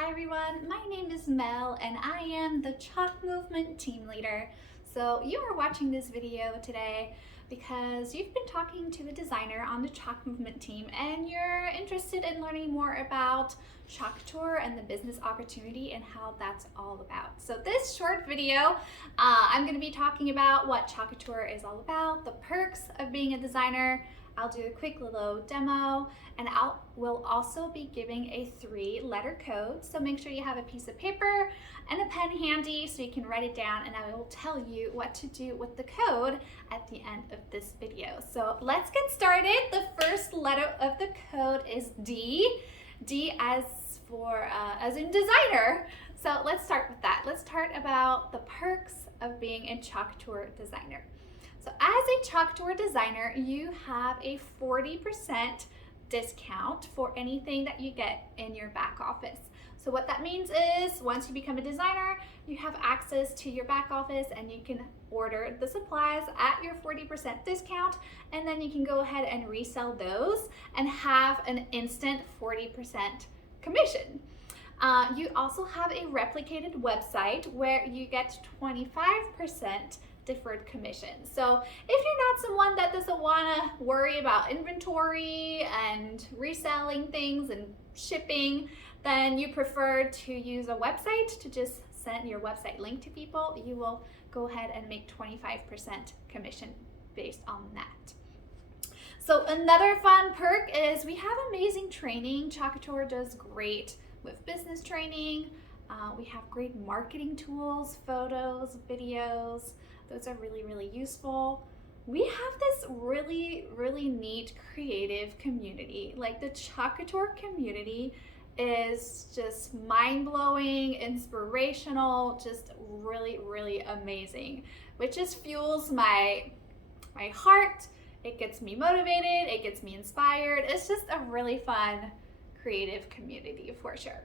Hi everyone, my name is Mel and I am the Chalk Movement team leader. So you are watching this video today because you've been talking to a designer on the Chalk Movement team and you're interested in learning more about Chalk Couture and the business opportunity and how that's all about. So this short video, I'm going to be talking about what Chalk Couture is all about, the perks of being a designer. I'll do a quick little demo and we'll also be giving a 3-letter code. So make sure you have a piece of paper and a pen handy so you can write it down, and I will tell you what to do with the code at the end of this video. So let's get started. The first letter of the code is D. D as in designer. So let's start with that. Let's talk about the perks of being a Chalk Couture designer. So as a Chalk Couture designer, you have a 40% discount for anything that you get in your back office. So what that means is once you become a designer, you have access to your back office and you can order the supplies at your 40% discount, and then you can go ahead and resell those and have an instant 40% commission. You also have a replicated website where you get 25% deferred commission. So if you're not someone that doesn't want to worry about inventory and reselling things and shipping, then you prefer to use a website to just send your website link to people, you will go ahead and make 25% commission based on that. So another fun perk is we have amazing training. Chalk Couture does great with business training. We have great marketing tools, photos, videos. Those are really, really useful. We have this really, really neat creative community. Like the Chalk Couture community is just mind-blowing, inspirational, just really, really amazing, which just fuels my heart. It gets me motivated, it gets me inspired. It's just a really fun, creative community for sure.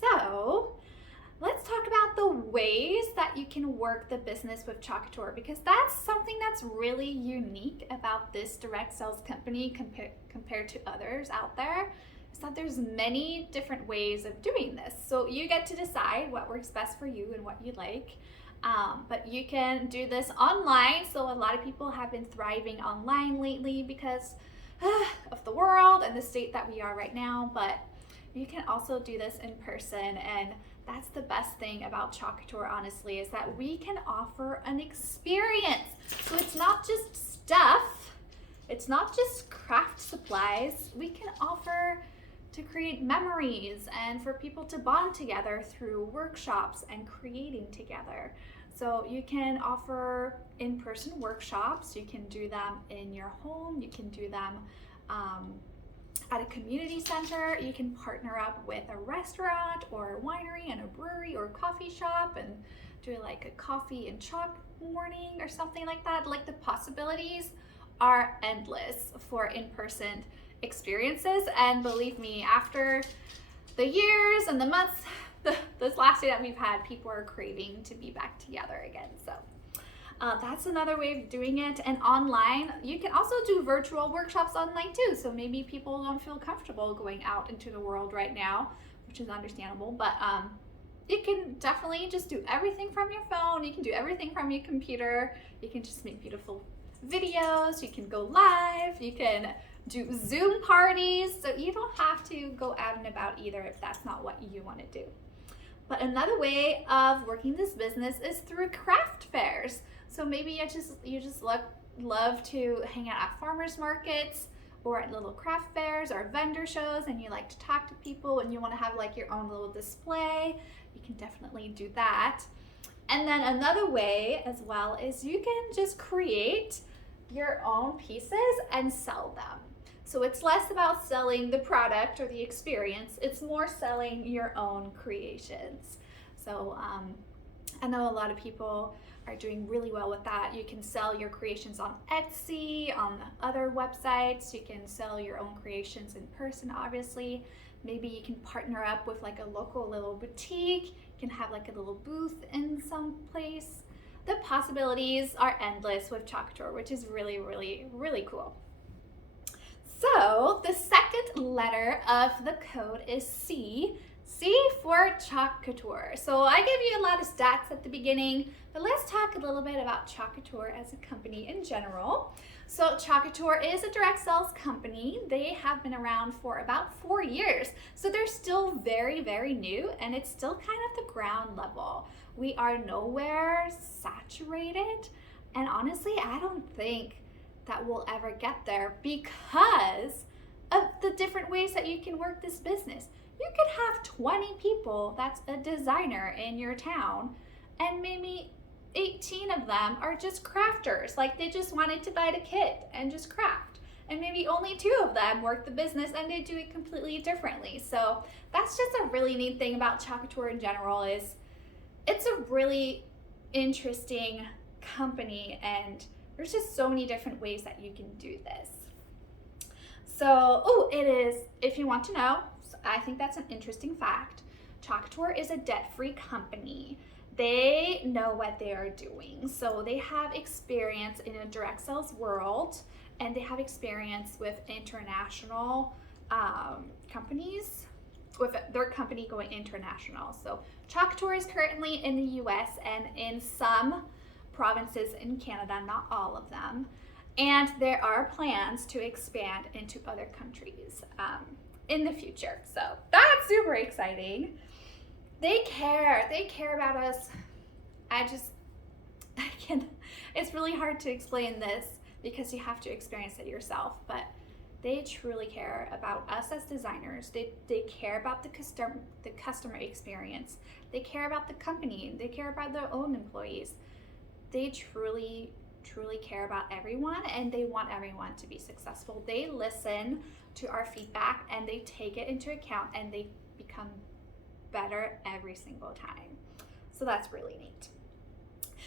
So let's talk about the ways that you can work the business with Chalk Couture, because that's something that's really unique about this direct sales company compared to others out there, is that there's many different ways of doing this. So you get to decide what works best for you and what you like. But you can do this online. So a lot of people have been thriving online lately because of the world and the state that we are right now, but you can also do this in person, and that's the best thing about Chalk Couture, honestly, is that we can offer an experience. So it's not just stuff, it's not just craft supplies. We can offer to create memories and for people to bond together through workshops and creating together. So you can offer in-person workshops, you can do them in your home, you can do them at a community center, you can partner up with a restaurant or a winery and a brewery or a coffee shop and do like a coffee and chalk morning or something like that. Like the possibilities are endless for in-person experiences, and believe me, after the years and the months, this last day that we've had, people are craving to be back together again. So that's another way of doing it. And online, you can also do virtual workshops online too. So maybe people don't feel comfortable going out into the world right now, which is understandable, but you can definitely just do everything from your phone. You can do everything from your computer. You can just make beautiful videos. You can go live. You can do Zoom parties. So you don't have to go out and about either if that's not what you want to do. But another way of working this business is through craft fairs. So maybe you just love to hang out at farmers markets or at little craft fairs or vendor shows, and you like to talk to people and you want to have like your own little display. You can definitely do that. And then another way as well is you can just create your own pieces and sell them. So it's less about selling the product or the experience, it's more selling your own creations. So I know a lot of people are doing really well with that. You can sell your creations on Etsy, on other websites. You can sell your own creations in person, obviously. Maybe you can partner up with like a local little boutique. You can have like a little booth in some place. The possibilities are endless with Chalk Couture, which is really, really, really cool. So the second letter of the code is C. C for Chalk Couture. So I gave you a lot of stats at the beginning, but let's talk a little bit about Chalk Couture as a company in general. So Chalk Couture is a direct sales company. They have been around for about 4 years. So they're still very, very new, and it's still kind of the ground level. We are nowhere saturated, and honestly, I don't think that we'll ever get there because of the different ways that you can work this business. You could have 20 people that's a designer in your town, and maybe 18 of them are just crafters, like they just wanted to buy the kit and just craft. And maybe only 2 of them work the business and they do it completely differently. So that's just a really neat thing about Chalk Couture in general, is it's a really interesting company, and there's just so many different ways that you can do this. So, it is, if you want to know, I think that's an interesting fact. Chalk Couture is a debt-free company. They know what they are doing. So they have experience in a direct sales world, and they have experience with international companies, with their company going international. So Chalk Couture is currently in the US and in some provinces in Canada, not all of them. And there are plans to expand into other countries in the future. So that's super exciting. They care about us. It's really hard to explain this because you have to experience it yourself, but they truly care about us as designers. They care about the customer experience. They care about the company. They care about their own employees. They truly care about everyone, and they want everyone to be successful. They listen to our feedback and they take it into account, and they become better every single time. So that's really neat.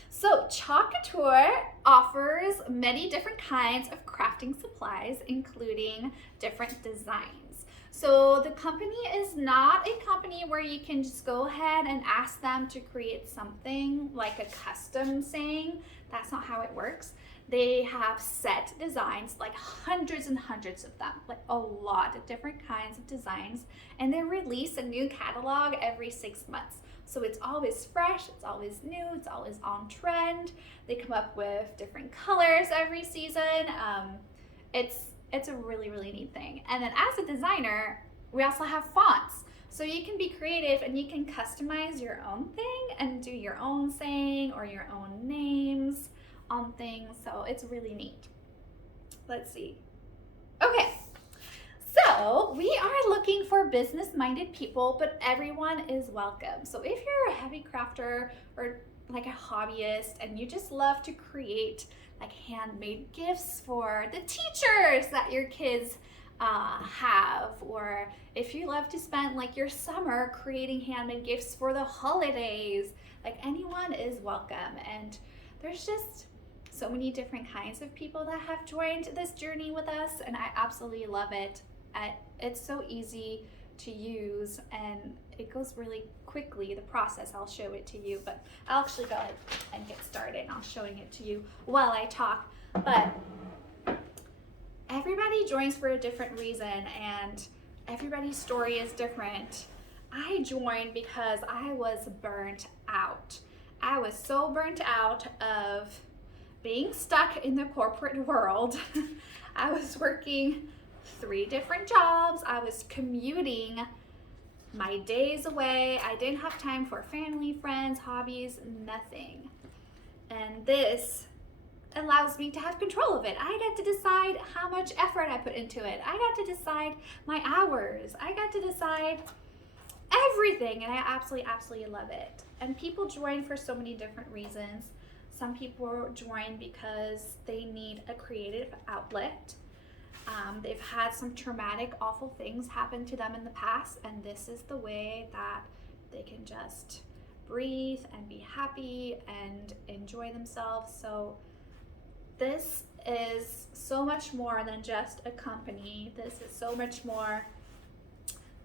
So Chalk Couture offers many different kinds of crafting supplies, including different designs. So the company is not a company where you can just go ahead and ask them to create something like a custom saying. That's not how it works. They have set designs, like hundreds and hundreds of them, like a lot of different kinds of designs, and they release a new catalog every 6 months. So it's always fresh, it's always new, it's always on trend. They come up with different colors every season. It's a really, really neat thing. And then as a designer, we also have fonts. So you can be creative and you can customize your own thing and do your own saying or your own names on things. So it's really neat. Let's see. Okay. So we are looking for business-minded people, but everyone is welcome. So if you're a heavy crafter or like a hobbyist and you just love to create like handmade gifts for the teachers that your kids have, or if you love to spend like your summer creating handmade gifts for the holidays, like anyone is welcome. And there's just so many different kinds of people that have joined this journey with us, and I absolutely love it. It's so easy to use and it goes really quickly, the process. I'll show it to you, but I'll actually go ahead and get started on showing it to you while I talk. But everybody joins for a different reason, and everybody's story is different. I joined because I was burnt out. I was so burnt out of being stuck in the corporate world. I was working 3 different jobs. I was commuting my days away. I didn't have time for family, friends, hobbies, nothing. And this allows me to have control of it. I get to decide how much effort I put into it. I got to decide my hours. I got to decide everything, and I absolutely love it. And people join for so many different reasons. Some people join because they need a creative outlet. They've had some traumatic, awful things happen to them in the past, and this is the way that they can just breathe and be happy and enjoy themselves. So this is so much more than just a company. This is so much more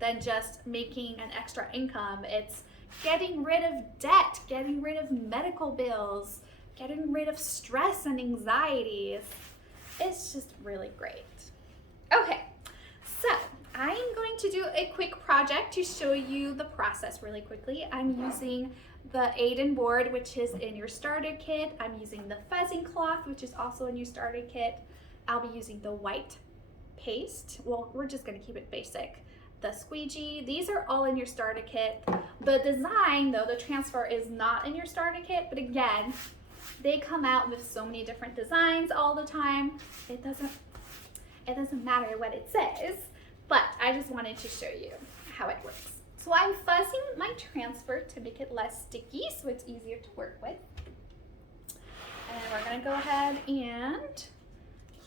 than just making an extra income. It's getting rid of debt, getting rid of medical bills, getting rid of stress and anxieties. It's just really great. Okay, so I am going going to do a quick project to show you the process really quickly. I'm using the Aiden board, which is in your starter kit. I'm using the fuzzing cloth, which is also in your starter kit. I'll be using the white paste. Well, we're just gonna keep it basic. The squeegee, these are all in your starter kit. The design though, the transfer is not in your starter kit, but again, they come out with so many different designs all the time. It doesn't matter what it says, but I just wanted to show you how it works. So I'm fuzzing my transfer to make it less sticky so it's easier to work with. And we're gonna go ahead and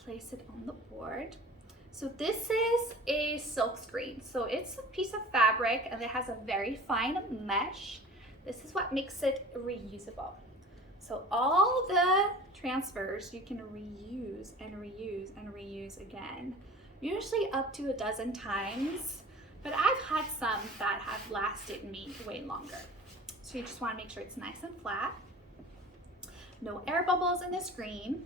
place it on the board. So this is a silk screen. So it's a piece of fabric and it has a very fine mesh. This is what makes it reusable. So all the transfers you can reuse and reuse and reuse again, usually up to a dozen times, but I've had some that have lasted me way longer. So you just want to make sure it's nice and flat. No air bubbles in the screen.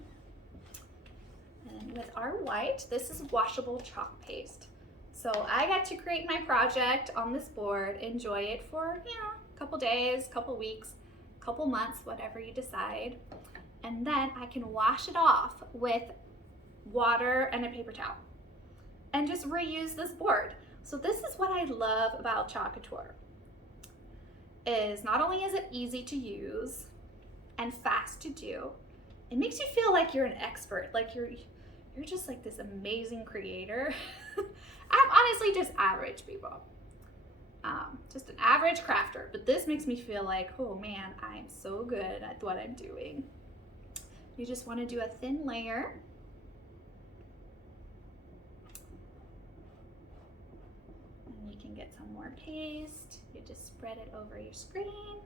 And with our white, this is washable chalk paste. So I got to create my project on this board, enjoy it for, a couple days, couple weeks, couple months, whatever you decide. And then I can wash it off with water and a paper towel and just reuse this board. So this is what I love about Chalk Couture, is not only is it easy to use and fast to do, it makes you feel like you're an expert, like you're just like this amazing creator. I'm honestly just average, people. Just an average crafter, but this makes me feel like, oh man, I'm so good at what I'm doing. You just want to do a thin layer. And you can get some more paste. You just spread it over your screen.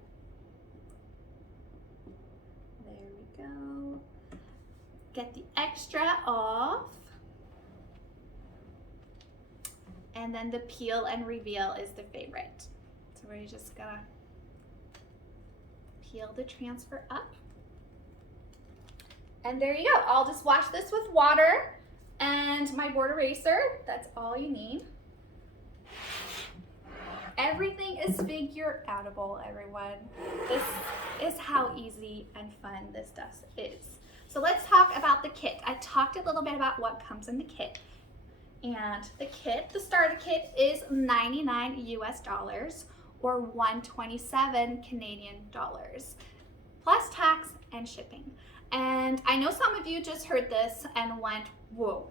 There we go. Get the extra off. And then the peel and reveal is the favorite. So we're just gonna peel the transfer up. And there you go. I'll just wash this with water and my board eraser. That's all you need. Everything is figure-outable, everyone. This is how easy and fun this stuff is. So let's talk about the kit. I talked a little bit about what comes in the kit. And the kit, the starter kit, is $99 US or 127 Canadian dollars, plus tax and shipping. And I know some of you just heard this and went, whoa,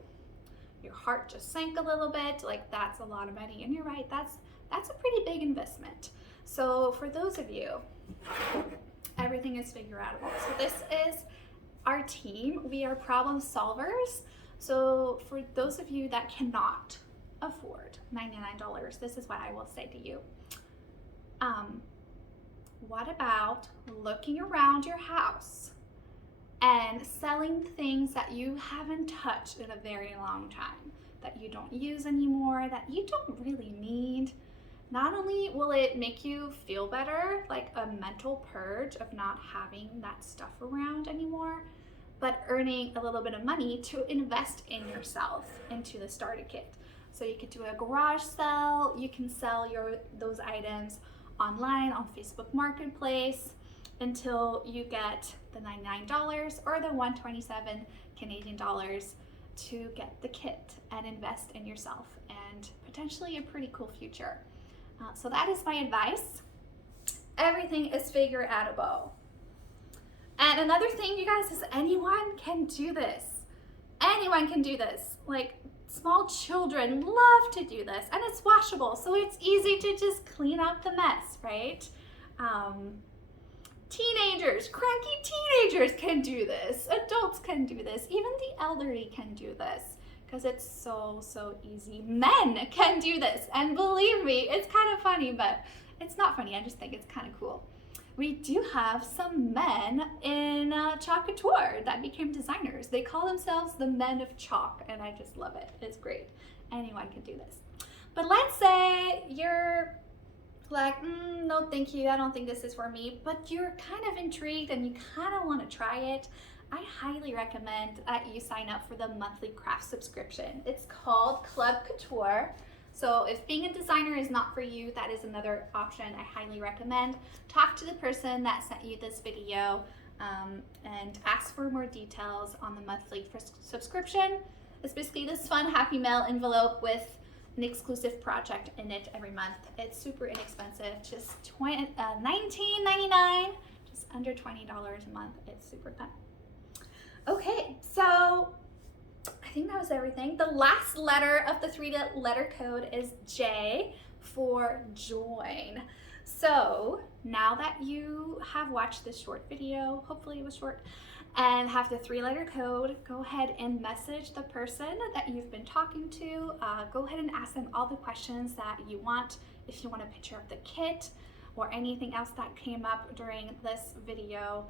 your heart just sank a little bit, like that's a lot of money. And you're right, that's a pretty big investment. So for those of you, everything is figure-outable. So this is our team. We are problem solvers. So for those of you that cannot afford $99, this is what I will say to you. What about looking around your house and selling things that you haven't touched in a very long time, that you don't use anymore, that you don't really need? Not only will it make you feel better, like a mental purge of not having that stuff around anymore, but earning a little bit of money to invest in yourself into the starter kit. So you could do a garage sale, you can sell those items online on Facebook Marketplace until you get the $99 or the 127 Canadian dollars to get the kit and invest in yourself and potentially a pretty cool future. So that is my advice. Everything is figure-outable. And another thing, you guys, is anyone can do this. Anyone can do this. Like, small children love to do this, and it's washable, so it's easy to just clean up the mess, right? Teenagers, cranky teenagers can do this. Adults can do this. Even the elderly can do this because it's so easy. Men can do this, and believe me, it's kind of funny, but it's not funny. I just think it's kind of cool. We do have some men in Chalk Couture that became designers. They call themselves the Men of Chalk, and I just love it. It's great. Anyone can do this. But let's say you're like, no thank you, I don't think this is for me, but you're kind of intrigued and you kind of want to try it. I highly recommend that you sign up for the monthly craft subscription. It's called Chalk Couture. So if being a designer is not for you, that is another option I highly recommend. Talk to the person that sent you this video and ask for more details on the monthly subscription. It's basically this fun Happy Mail envelope with an exclusive project in it every month. It's super inexpensive, just $19.99, just under $20 a month. It's super fun. Okay, so I think that was everything. The last letter of the 3-letter code is J for join. So now that you have watched this short video, hopefully it was short, and have the 3-letter code, go ahead and message the person that you've been talking to. Go ahead and ask them all the questions that you want. If you want a picture of the kit or anything else that came up during this video,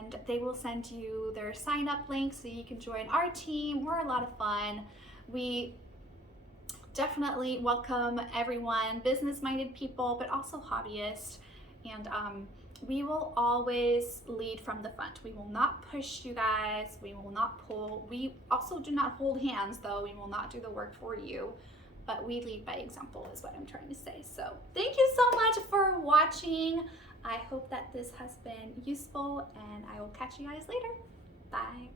and they will send you their sign-up link so you can join our team. We're a lot of fun. We definitely welcome everyone, business-minded people, but also hobbyists. And we will always lead from the front. We will not push you guys. We will not pull. We also do not hold hands, though. We will not do the work for you, but we lead by example is what I'm trying to say. So thank you so much for watching. I hope that this has been useful, and I will catch you guys later. Bye.